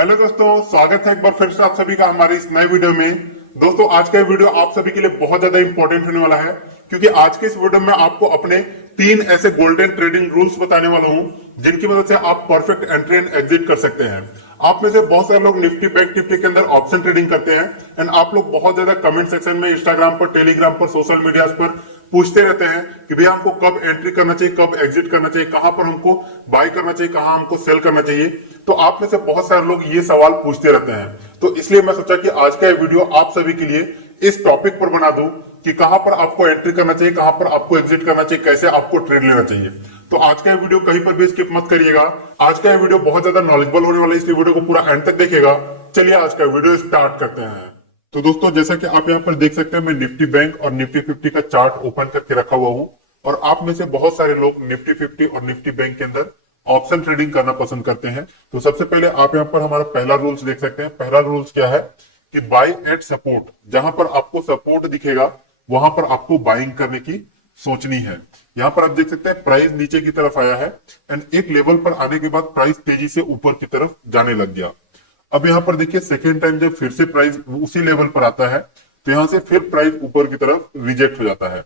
Hello दोस्तों, स्वागत है एक बार फिर से आप सभी का हमारी इस नए वीडियो में। दोस्तों, आज का वीडियो आप सभी के लिए बहुत ज्यादा इंपॉर्टेंट होने वाला है, क्योंकि आज के इस वीडियो में आपको अपने 3 ऐसे गोल्डन ट्रेडिंग रूल्स बताने वाला हूं जिनकी मदद से आप परफेक्ट एंट्री एंड एग्जिट कर सकते हैं। आप में से बहुत सारे लोग निफ्टी बैंक निफ्टी के अंदर ऑप्शन ट्रेडिंग करते हैं एंड आप लोग बहुत ज्यादा कमेंट सेक्शन में, इंस्टाग्राम पर, टेलीग्राम पर, सोशल मीडिया पर पूछते रहते हैं कि भैया हमको कब एंट्री करना चाहिए, कब एग्जिट करना चाहिए, कहां पर हमको बाय करना चाहिए, कहां हमको सेल करना चाहिए। तो आप में से बहुत सारे लोग ये सवाल पूछते रहते हैं, तो इसलिए मैं सोचा कि आज का ये वीडियो आप सभी के लिए इस टॉपिक पर बना दूं कि कहां पर आपको एंट्री करना चाहिए, कहां पर आपको एग्जिट करना चाहिए, कैसे आपको ट्रेड लेना चाहिए। तो आज का ये वीडियो कहीं पर भी स्किप मत करिएगा। आज का ये वीडियो बहुत ज्यादा नॉलेजेबल होने वाला है, इसलिए वीडियो को पूरा एंड तक देखिएगा। चलिए आज का वीडियो स्टार्ट करते हैं। तो दोस्तों, जैसा कि आप यहाँ पर देख सकते हैं, मैं निफ्टी बैंक और निफ्टी 50 का चार्ट ओपन करके रखा हुआ हूं और आप में से बहुत सारे लोग निफ्टी 50 और निफ्टी बैंक के अंदर ऑप्शन ट्रेडिंग करना पसंद करते हैं। तो सबसे पहले आप यहाँ पर हमारा पहला रूल्स देख सकते हैं। पहला रूल्स क्या है कि बाय एट सपोर्ट, जहां पर आपको सपोर्ट दिखेगा वहां पर आपको बाइंग करने की सोचनी है। यहाँ पर आप देख सकते हैं प्राइस नीचे की तरफ आया है एंड एक लेवल पर आने के बाद प्राइस तेजी से ऊपर की तरफ जाने लग गया। अब यहाँ पर देखिए, सेकेंड टाइम जब फिर से प्राइस उसी लेवल पर आता है तो यहाँ से फिर प्राइस ऊपर की तरफ रिजेक्ट हो जाता है।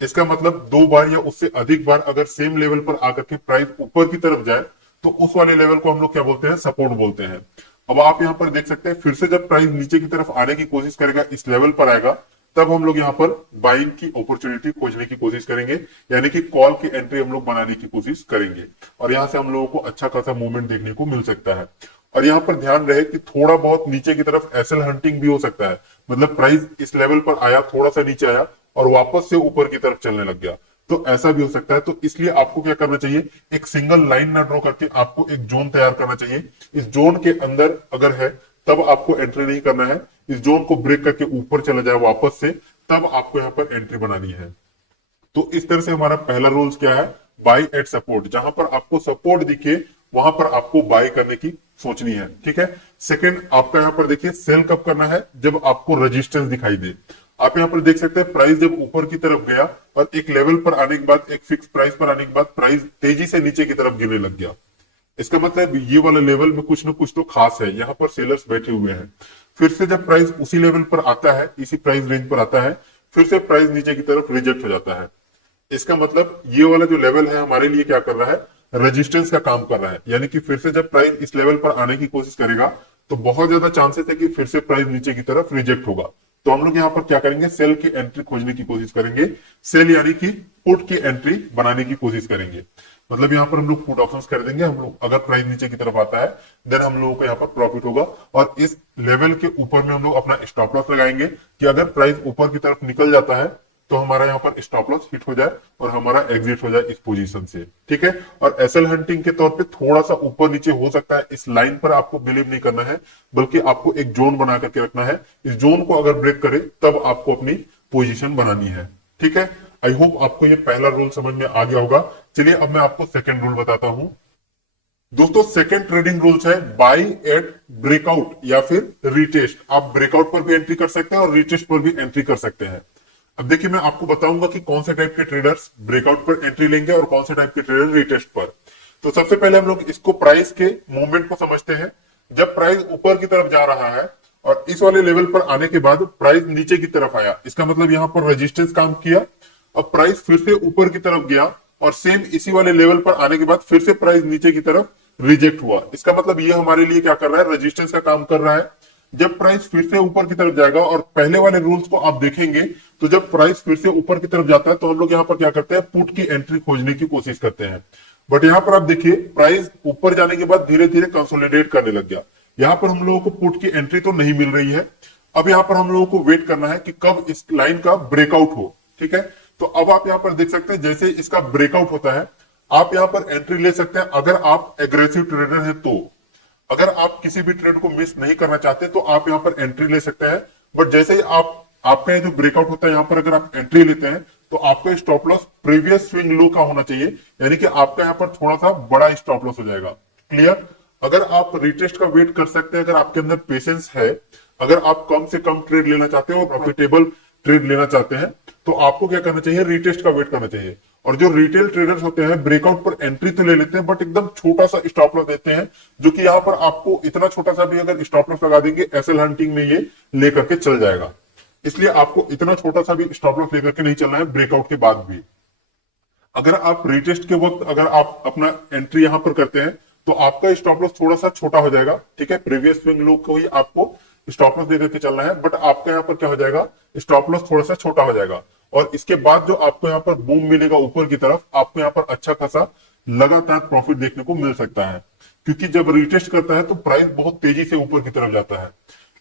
इसका मतलब 2 बार या उससे अधिक बार अगर सेम लेवल पर आकर के प्राइस ऊपर की तरफ जाए तो उस वाले लेवल को हम लोग क्या बोलते हैं, सपोर्ट बोलते हैं। अब आप यहाँ पर देख सकते हैं, फिर से जब प्राइस नीचे की तरफ आने की कोशिश करेगा, इस लेवल पर आएगा, तब हम लोग यहाँ पर बाइंग की अपॉर्चुनिटी खोजने की कोशिश करेंगे, यानी कि कॉल की एंट्री हम लोग बनाने की कोशिश करेंगे और यहाँ से हम लोगों को अच्छा खासा मूवमेंट देखने को मिल सकता है। और यहाँ पर ध्यान रहे कि थोड़ा बहुत नीचे की तरफ एसएल हंटिंग भी हो सकता है, मतलब प्राइस इस लेवल पर आया, थोड़ा सा नीचे आया और वापस से ऊपर की तरफ चलने लग गया, तो ऐसा भी हो सकता है। तो इसलिए आपको क्या करना चाहिए, एक सिंगल लाइन ना ड्रॉ करके आपको एक जोन तैयार करना चाहिए। इस जोन के अंदर अगर है तब आपको एंट्री नहीं करना है, इस जोन को ब्रेक करके ऊपर चला जाए वापस से, तब आपको यहाँ पर एंट्री बनानी है। तो इस तरह से हमारा पहला रूल्स क्या है, बाय एट सपोर्ट, जहां पर आपको सपोर्ट दिखे वहां पर आपको बाय करने की सोचनी है। ठीक है। सेकंड आपका यहाँ पर देखिए, सेल कब करना है, जब आपको रेजिस्टेंस दिखाई दे। आप यहाँ पर देख सकते हैं प्राइस जब ऊपर की तरफ गया और एक लेवल पर आने के बाद, एक फिक्स प्राइस पर आने के बाद प्राइस तेजी से नीचे की तरफ गिरने लग गया। इसका मतलब ये वाला लेवल में कुछ ना कुछ तो खास है, यहाँ पर सेलर्स बैठे हुए हैं। फिर से जब प्राइस उसी लेवल पर आता है, इसी प्राइस रेंज पर आता है, फिर से प्राइस नीचे की तरफ रिजेक्ट हो जाता है। इसका मतलब ये वाला जो लेवल है हमारे लिए क्या कर रहा है, रेजिस्टेंस का काम कर रहा है, यानी कि फिर से जब प्राइस इस लेवल पर आने की कोशिश करेगा तो बहुत ज्यादा चांसेस है कि फिर से प्राइस नीचे की तरफ रिजेक्ट होगा। तो हम लोग यहाँ पर क्या करेंगे, सेल की एंट्री खोजने की कोशिश करेंगे। सेल यानी कि पुट की एंट्री बनाने की कोशिश करेंगे। मतलब यहाँ पर हम लोग पुट ऑप्शंस कर देंगे। हम लोग अगर प्राइस नीचे की तरफ आता है देन हम लोगों को यहाँ पर प्रॉफिट होगा और इस लेवल के ऊपर में हम लोग अपना स्टॉप लॉस लगाएंगे कि अगर प्राइस ऊपर की तरफ निकल जाता है तो हमारा यहाँ पर स्टॉप लॉस हिट हो जाए और हमारा एग्जिट हो जाए इस पोजीशन से। ठीक है। और एसएल हंटिंग के तौर पे थोड़ा सा ऊपर नीचे हो सकता है, इस लाइन पर आपको बिलीव नहीं करना है, बल्कि आपको एक जोन बना करके रखना है। इस जोन को अगर ब्रेक करे तब आपको अपनी पोजीशन बनानी है। ठीक है। आई होप आपको ये पहला रूल समझ में आ गया होगा। चलिए अब मैं आपको सेकेंड रूल बताता हूं। दोस्तों, सेकेंड ट्रेडिंग रूल्स है बाय एट ब्रेकआउट या फिर रीटेस्ट। आप ब्रेकआउट पर भी एंट्री कर सकते हैं और रीटेस्ट पर भी एंट्री कर सकते हैं। अब देखिए, मैं आपको बताऊंगा कि कौन से टाइप के ट्रेडर्स ब्रेकआउट पर एंट्री लेंगे और कौन से टाइप के ट्रेडर रीटेस्ट पर। तो सबसे पहले हम लोग इसको प्राइस के मूवमेंट को समझते हैं। जब प्राइस ऊपर की तरफ जा रहा है और इस वाले लेवल पर आने के बाद प्राइस नीचे की तरफ आया, इसका मतलब यहाँ पर रेजिस्टेंस काम किया। अब प्राइस फिर से ऊपर की तरफ गया और सेम इसी वाले लेवल पर आने के बाद फिर से प्राइस नीचे की तरफ रिजेक्ट हुआ। इसका मतलब ये हमारे लिए क्या कर रहा है, रेजिस्टेंस का काम कर रहा है। जब प्राइस फिर से ऊपर की तरफ जाएगा, और पहले वाले रूल्स को आप देखेंगे तो जब प्राइस फिर से ऊपर की तरफ जाता है तो हम लोग यहाँ पर क्या करते हैं, पुट की एंट्री खोजने की कोशिश करते हैं। बट यहाँ पर आप देखिए, प्राइस ऊपर जाने के बाद धीरे धीरे कंसोलिडेट करने लग गया। यहाँ पर हम लोगों को पुट की एंट्री तो नहीं मिल रही है। अब यहाँ पर हम लोगों को वेट करना है कि कब इस लाइन का ब्रेकआउट हो। ठीक है। तो अब आप यहाँ पर देख सकते हैं, जैसे इसका ब्रेकआउट होता है आप यहाँ पर एंट्री ले सकते हैं, अगर आप एग्रेसिव ट्रेडर है तो। अगर आप किसी भी ट्रेड को मिस नहीं करना चाहते तो आप यहाँ पर एंट्री ले सकते हैं। बट जैसे ही आपका जो ब्रेकआउट होता है, यहाँ पर अगर आप एंट्री लेते हैं तो आपका stop loss previous swing low का होना चाहिए, यानी कि आपका यहाँ पर थोड़ा सा बड़ा स्टॉप लॉस हो जाएगा। क्लियर। अगर आप रिटेस्ट का वेट कर सकते हैं, अगर आपके अंदर पेशेंस है, अगर आप कम से कम ट्रेड लेना चाहते हो, प्रॉफिटेबल ट्रेड लेना चाहते हैं, तो आपको क्या करना चाहिए, रिटेस्ट का वेट करना चाहिए। और जो रिटेल ट्रेडर्स होते हैं ब्रेकआउट पर एंट्री तो ले लेते हैं बट एकदम छोटा सा स्टॉप लॉस देते हैं, जो कि यहाँ पर आपको इतना छोटा सा भी अगर स्टॉप लॉस लगा देंगे एसएल हंटिंग में ये लेकर के चल जाएगा। इसलिए आपको इतना छोटा सा भी स्टॉप लॉस लेकर के नहीं चलना है ब्रेकआउट के बाद भी। अगर आप रिटेस्ट के वक्त अगर आप अपना एंट्री यहां पर करते हैं तो आपका स्टॉप लॉस थोड़ा सा छोटा हो जाएगा, ठीक है। प्रीवियस स्विंग लो को ही आपको स्टॉप लॉस दे करके चलना है, बट आपका यहाँ पर क्या हो जाएगा, स्टॉप लॉस थोड़ा सा छोटा हो जाएगा। और इसके बाद जो आपको यहाँ पर बूम मिलेगा ऊपर की तरफ, आपको यहाँ पर अच्छा खासा लगातार प्रॉफिट देखने को मिल सकता है, क्योंकि जब रिटेस्ट करता है तो प्राइस बहुत तेजी से ऊपर की तरफ जाता है।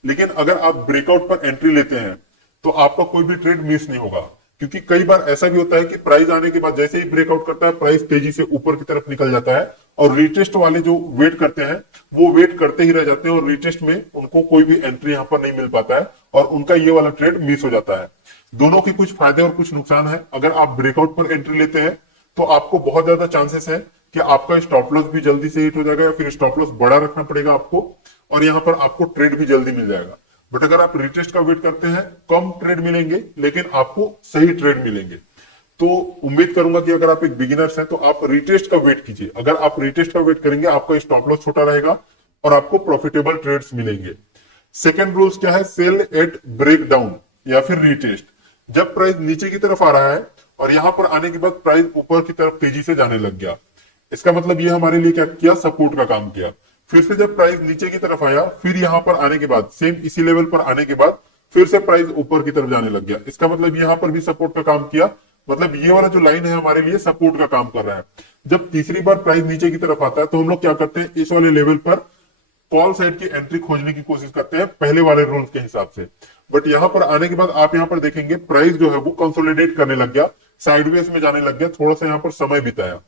लेकिन अगर आप ब्रेकआउट पर एंट्री लेते हैं तो आपका कोई भी ट्रेड मिस नहीं होगा, क्योंकि कई बार ऐसा भी होता है कि प्राइस आने के बाद जैसे ही ब्रेकआउट करता है प्राइस तेजी से ऊपर की तरफ निकल जाता है, और रिटेस्ट वाले जो वेट करते हैं वो वेट करते ही रह जाते हैं, और रिटेस्ट में उनको कोई भी एंट्री यहाँ पर नहीं मिल पाता है और उनका ये वाला ट्रेड मिस हो जाता है। दोनों के कुछ फायदे और कुछ नुकसान है। अगर आप ब्रेकआउट पर एंट्री लेते हैं तो आपको बहुत ज्यादा चांसेस है कि आपका स्टॉप लॉस भी जल्दी से हिट हो जाएगा, या फिर स्टॉप लॉस बड़ा रखना पड़ेगा आपको, और यहाँ पर आपको ट्रेड भी जल्दी मिल जाएगा। बट अगर आप रिटेस्ट का वेट करते हैं कम ट्रेड मिलेंगे लेकिन आपको सही ट्रेड मिलेंगे। तो उम्मीद करूंगा कि अगर आप एक बिगिनर्स हैं तो आप रिटेस्ट का वेट कीजिए। अगर आप रिटेस्ट का वेट करेंगे आपका स्टॉप लॉस छोटा रहेगा और आपको प्रॉफिटेबल ट्रेड्स मिलेंगे। सेकेंड रूल्स क्या है, सेल एट ब्रेक डाउन या फिर रिटेस्ट। जब प्राइस नीचे की तरफ आ रहा है और यहां पर आने के बाद प्राइस ऊपर की तरफ तेजी से जाने लग गया, इसका मतलब ये हमारे लिए क्या किया, सपोर्ट का काम किया। फिर से जब प्राइस नीचे की तरफ आया, फिर यहां पर आने के बाद सेम इसी लेवल पर आने के बाद फिर से प्राइस ऊपर की तरफ जाने लग गया, इसका मतलब यहां पर भी सपोर्ट का काम किया। मतलब ये वाला जो लाइन है हमारे लिए सपोर्ट का काम कर रहा है। जब तीसरी बार प्राइस नीचे की तरफ आता है तो हम लोग क्या करते हैं, इस वाले लेवल पर कॉल साइड की एंट्री खोजने की कोशिश करते हैं पहले वाले रूल्स के हिसाब से। बट यहां पर आने के बाद आप यहां पर देखेंगे प्राइस जो है वो कंसोलिडेट करने लग गया, साइडवेज में जाने लग गया, थोड़ा सा यहां पर समय बिताया।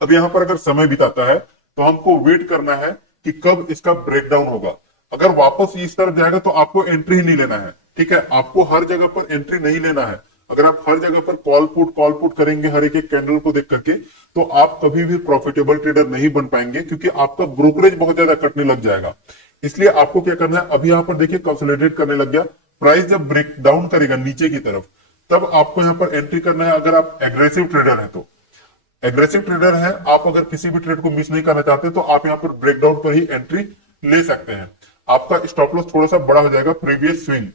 अब यहां पर अगर समय बिताता है तो हमको वेट करना है कि कब इसका ब्रेकडाउन होगा। अगर वापस इस तरफ जाएगा तो आपको एंट्री ही नहीं लेना है, ठीक है। आपको हर जगह पर एंट्री नहीं लेना है। अगर आप हर जगह पर कॉल पुट करेंगे हर एक कैंडल को देख करके, तो आप कभी भी प्रॉफिटेबल ट्रेडर नहीं बन पाएंगे, क्योंकि आपका ब्रोकरेज बहुत ज्यादा कटने लग जाएगा। इसलिए आपको क्या करना है, अभी यहां पर देखिए कंसोलिडेट करने लग गया, प्राइस जब ब्रेक डाउन करेगा नीचे की तरफ तब आपको यहां पर एंट्री करना है। अगर आप एग्रेसिव ट्रेडर है तो एग्रेसिव ट्रेडर है, आप अगर किसी भी ट्रेड को मिस नहीं करना चाहते तो आप यहाँ पर ब्रेकडाउन पर ही एंट्री ले सकते हैं। आपका स्टॉप लॉस थोड़ा सा बड़ा हो जाएगा प्रीवियस स्विंग,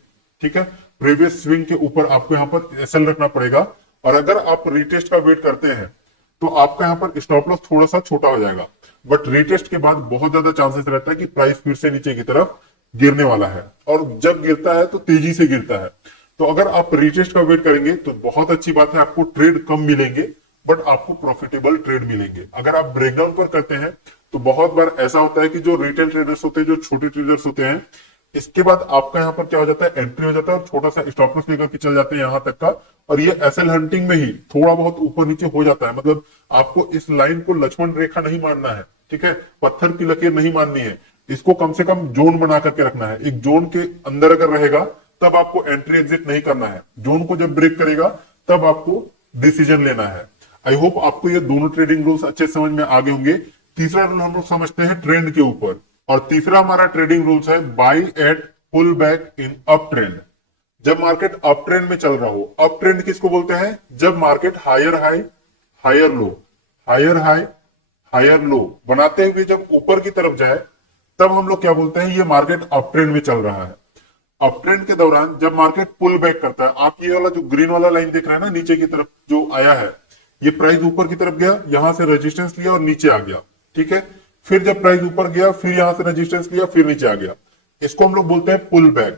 ठीक है। प्रीवियस स्विंग के ऊपर आपको यहाँ पर एसएल रखना पड़ेगा, और अगर आप रिटेस्ट का वेट करते हैं तो आपका यहाँ पर स्टॉप लॉस थोड़ा सा छोटा हो जाएगा। बट रिटेस्ट के बाद बहुत ज्यादा चांसेस रहता है कि प्राइस फिर से नीचे की तरफ गिरने वाला है, और जब गिरता है तो तेजी से गिरता है। तो अगर आप रिटेस्ट का वेट करेंगे तो बहुत अच्छी बात है, आपको ट्रेड कम मिलेंगे बट आपको प्रॉफिटेबल ट्रेड मिलेंगे। अगर आप ब्रेकडाउन पर करते हैं तो बहुत बार ऐसा होता है कि जो रिटेल ट्रेडर्स होते हैं, जो छोटे ट्रेडर्स होते हैं, इसके बाद आपका यहाँ पर क्या हो जाता है, एंट्री हो जाता है और छोटा सा स्टॉप लॉस लेकर के चल जाते हैं यहां तक का, और ये एसएल हंटिंग में ही थोड़ा बहुत ऊपर नीचे हो जाता है। मतलब आपको इस लाइन को लक्ष्मण रेखा नहीं मानना है, ठीक है, पत्थर की लकीर नहीं माननी है, इसको कम से कम जोन बना करके रखना है। एक जोन के अंदर अगर रहेगा तब आपको एंट्री एग्जिट नहीं करना है, जोन को जब ब्रेक करेगा तब आपको डिसीजन लेना है। आई होप आपको ये दोनों ट्रेडिंग रूल्स अच्छे समझ में आ गए होंगे। तीसरा रूल हम लोग समझते हैं ट्रेंड के ऊपर, और तीसरा हमारा ट्रेडिंग रूल्स है buy at pullback in uptrend. जब मार्केट अप ट्रेंड में चल रहा हो, अप ट्रेंड किसको बोलते हैं, जब market higher high higher low, higher high higher low बनाते हुए जब ऊपर की तरफ जाए तब हम लोग क्या बोलते हैं, ये मार्केट अप ट्रेंड में चल रहा है। अप ट्रेंड के दौरान जब मार्केट पुल बैक करता है, आप ये वाला जो ग्रीन वाला लाइन देख रहे हैं ना नीचे की तरफ जो आया है, ये प्राइस ऊपर की तरफ गया, यहां से रेजिस्टेंस लिया और नीचे आ गया, ठीक है। फिर जब प्राइस ऊपर गया फिर यहां से रेजिस्टेंस लिया फिर नीचे आ गया, इसको हम लोग बोलते हैं पुल बैक।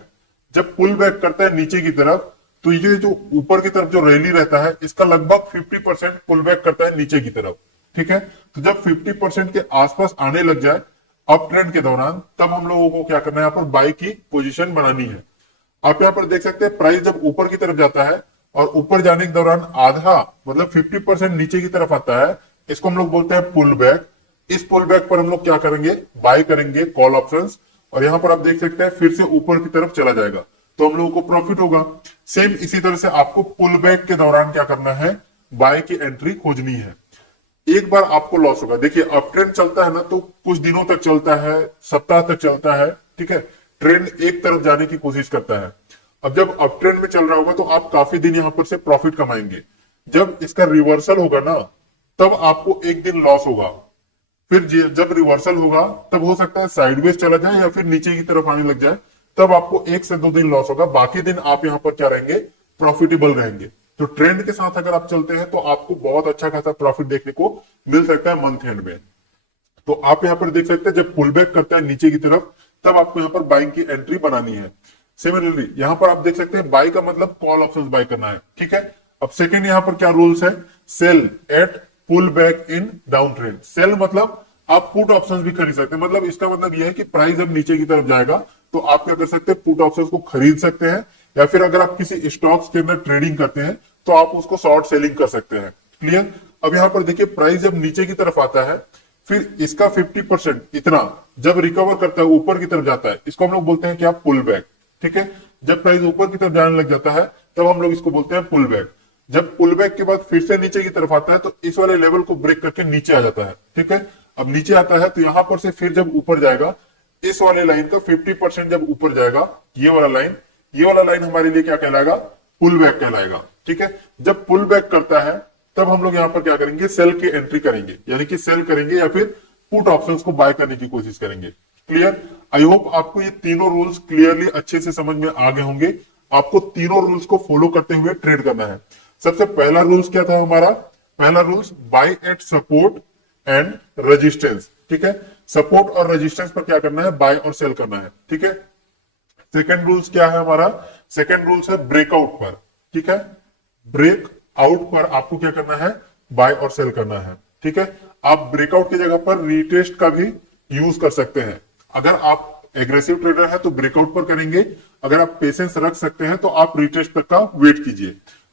जब पुल बैक करता है नीचे की तरफ तो ये जो ऊपर की तरफ जो रैली रहता है इसका लगभग 50% पुल बैक करता है नीचे की तरफ, ठीक है। तो जब 50% के आसपास आने लग जाए अप ट्रेंड के दौरान, तब हम लोगों को क्या करना है, यहाँ पर बाई की पोजीशन बनानी है। आप यहाँ पर देख सकते हैं प्राइस जब ऊपर की तरफ जाता है और ऊपर जाने के दौरान आधा मतलब 50% नीचे की तरफ आता है, इसको हम लोग बोलते हैं पुल बैक। इस पुल बैक पर हम लोग क्या करेंगे, बाय करेंगे कॉल ऑप्शंस, और यहां पर आप देख सकते हैं फिर से ऊपर की तरफ चला जाएगा तो हम लोगों को प्रॉफिट होगा। सेम इसी तरह से आपको पुल बैक के दौरान क्या करना है, बाय की एंट्री खोजनी है। एक बार आपको लॉस होगा, देखिए अप ट्रेंड चलता है ना तो कुछ दिनों तक चलता है, सप्ताह तक चलता है, ठीक है, ट्रेंड एक तरफ जाने की कोशिश करता है। अब जब अप ट्रेंड में चल रहा होगा तो आप काफी दिन यहां पर से प्रॉफिट कमाएंगे। जब इसका रिवर्सल होगा ना, तब आपको एक दिन लॉस होगा। फिर जब रिवर्सल होगा तब हो सकता है साइडवेज चला जाए या फिर नीचे की तरफ आने लग जाए, तब आपको 1 से 2 दिन लॉस होगा। बाकी दिन आप यहाँ पर क्या रहेंगे, प्रॉफिटेबल रहेंगे। तो ट्रेंड के साथ अगर आप चलते हैं तो आपको बहुत अच्छा खासा प्रॉफिट देखने को मिल सकता है मंथ एंड में। तो आप यहाँ पर देख सकते हैं जब पुल बैक करता है नीचे की तरफ, तब आपको यहाँ पर बाइंग की एंट्री बनानी है। सिमिलरली यहाँ पर आप देख सकते हैं बाई का मतलब कॉल ऑप्शंस बाय करना है, ठीक है। अब सेकंड यहाँ पर क्या रूल्स है, sell at pullback in downtrend. Sell मतलब आप पुट ऑप्शंस भी खरीद सकते हैं, मतलब इसका मतलब यह है कि प्राइस जब नीचे की तरफ जाएगा तो आप क्या कर सकते हैं, पुट ऑप्शंस को खरीद सकते हैं, या फिर अगर आप किसी स्टॉक्स के अंदर ट्रेडिंग करते हैं तो आप उसको शॉर्ट सेलिंग कर सकते हैं। क्लियर। अब यहाँ पर देखिए प्राइस जब नीचे की तरफ आता है, फिर इसका 50% इतना जब रिकवर करता है, ऊपर की तरफ जाता है, इसको हम लोग बोलते हैं क्या, पुल बैक। ठीक है। जब प्राइस ऊपर की तरफ जाने लग जाता है तब हम लोग इसको बोलते हैं पुल बैक। जब पुल बैक के बाद फिर से नीचे की तरफ आता है तो इस वाले लेवल को ब्रेक करके नीचे आ जाता है। ठीक है। अब नीचे आता है तो यहां पर से फिर जब ऊपर जाएगा, इस वाले लाइन का 50% जब ऊपर जाएगा, ये वाला लाइन हमारे लिए क्या कहलाएगा, पुल बैक कहलाएगा। ठीक है। जब पुल बैक करता है तब हम लोग यहां पर क्या करेंगे, सेल की एंट्री करेंगे, यानी कि सेल करेंगे या फिर पुट ऑप्शंस को बाय करने की कोशिश करेंगे। क्लियर। आई होप आपको ये तीनों रूल्स क्लियरली अच्छे से समझ में आ गए होंगे। आपको तीनों रूल्स को फॉलो करते हुए ट्रेड करना है। सबसे पहला रूल्स क्या था हमारा, पहला rules by eight support and resistance. ठीक है। सपोर्ट और रेजिस्टेंस पर क्या करना है, बाय और सेल करना है। ठीक है। सेकंड रूल्स क्या है हमारा, सेकंड रूल्स है ब्रेकआउट पर। ठीक है। ब्रेक आउट पर आपको क्या करना है, बाय और सेल करना है। ठीक है। आप ब्रेकआउट की जगह पर रीटेस्ट का भी यूज कर सकते हैं। अगर आप एग्रेसिव ट्रेडर है तो ब्रेकआउट पर करेंगे, अगर आप पेशेंस रख सकते हैं तो आप रीटेस्ट तक का वेट कीजिए।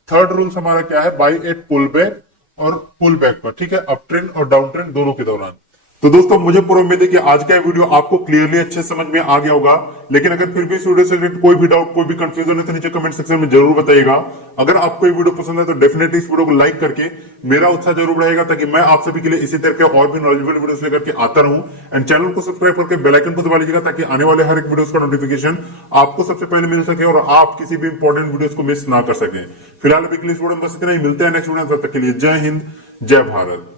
थर्ड रूल्स हमारा क्या है, बाय एट पुल बैक और पुल बैक पर। ठीक है। अप ट्रेंड और डाउन ट्रेंड दोनों के दौरान। तो दोस्तों मुझे पूरा उम्मीद है कि आज का वीडियो आपको क्लियरली अच्छे समझ में आ गया होगा। लेकिन अगर फिर भी इस वीडियो से रिलेटेड कोई भी डाउट, कोई भी कंफ्यूजन है तो नीचे कमेंट सेक्शन में जरूर बताइएगा। अगर आपको ये वीडियो पसंद है तो डेफिनेटली इस वीडियो को लाइक करके मेरा उत्साह जरूर बढ़ेगा, ताकि मैं आप सभी के लिए इसी तरह के और भी नॉलेजेबल वीडियोस लेकर के आता रहूं। एंड चैनल को सब्सक्राइब करके बेल आइकन को दबा लीजिएगा, ताकि आने वाले हर एक वीडियोस का नोटिफिकेशन आपको सबसे पहले मिल सके और आप किसी भी इंपॉर्टेंट वीडियोस को मिस ना कर सके। फिलहाल अभी के लिए इस वीडियो में बस इतना ही, मिलते हैं नेक्स्ट वीडियो में। तब तक के लिए जय हिंद, जय भारत।